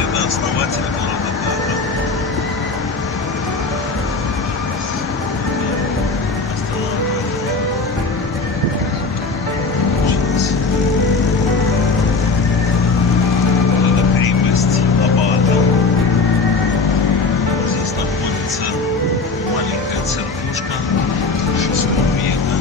Основатель города Кадра. Это крепость Лабата. Здесь находится маленькая церквушка 6 века.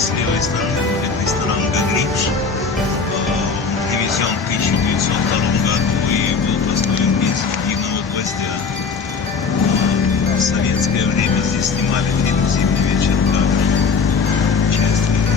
С левой стороны будет ресторан «Гагриш». Привезен в 1902 году и был построен без единого гвоздя. В советское время здесь снимали фильм «Зимний вечер в Гагре». Часть фильма.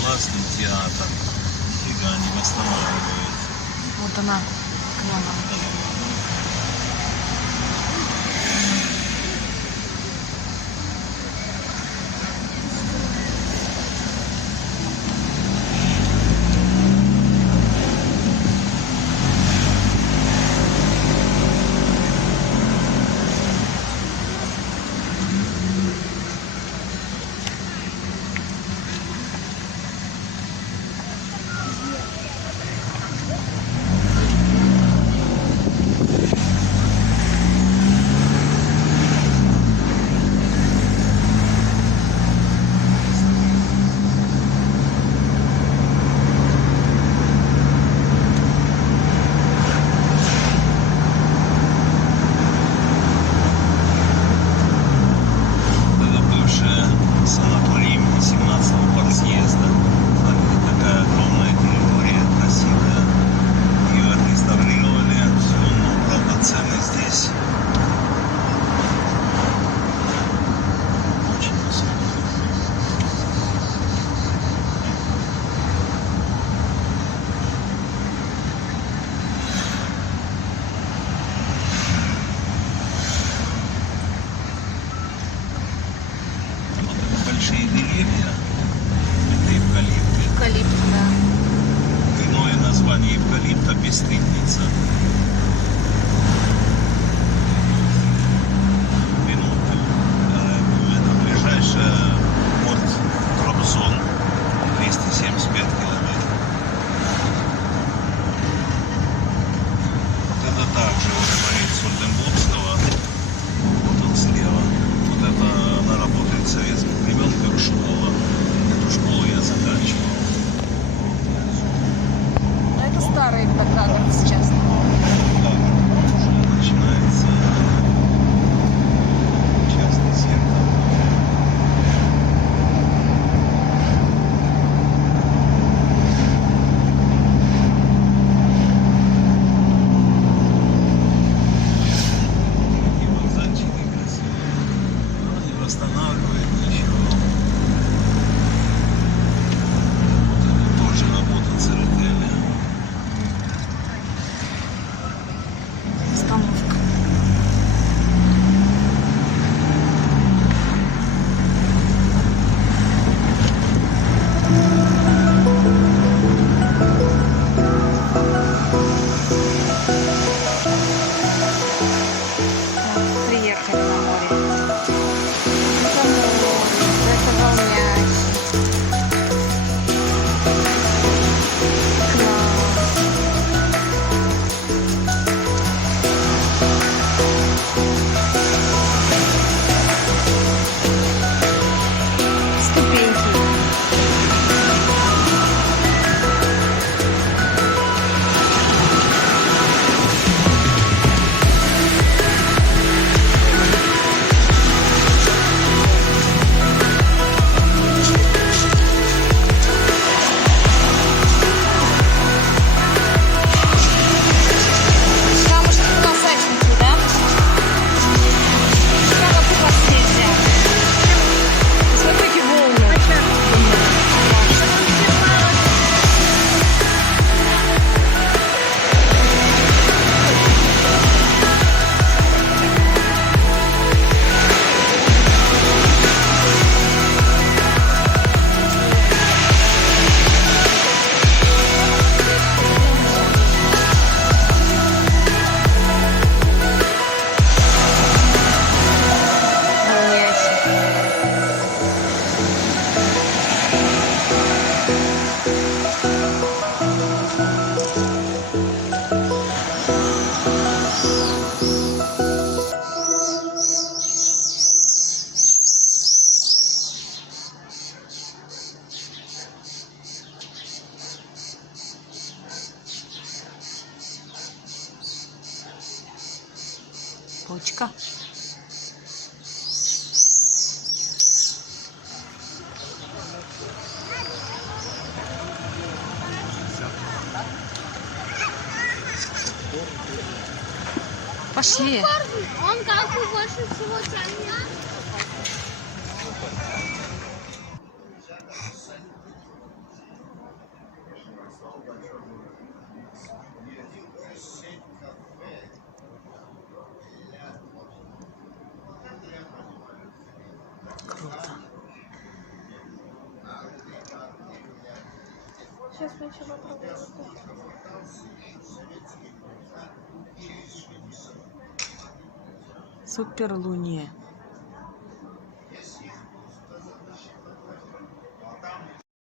Классный театр. Фига не восстанавливают. Вот она, к нам. Санаторий 17-го подъезда. Смотрите, какая огромная территория, красивая. Ее отреставрировали, все, но, правда, цены здесь очень высокие. Большие деревья, это эвкалипты. Эвкалипт, да. Иное название эвкалипта — бесстыдница. Это ближайшая порт Трабзон, 275 километров. Вот это также дворец Сурденбургского, вот он слева. Вот это она работает в советских времен как школа. Эту школу я заканчивал. Но это старый Кадр сейчас. Да, уже начинается частный сектор. Почка. Пошли. Он какой больше всего ценит? Круто. Сейчас мы еще попробуем. Суперлуние.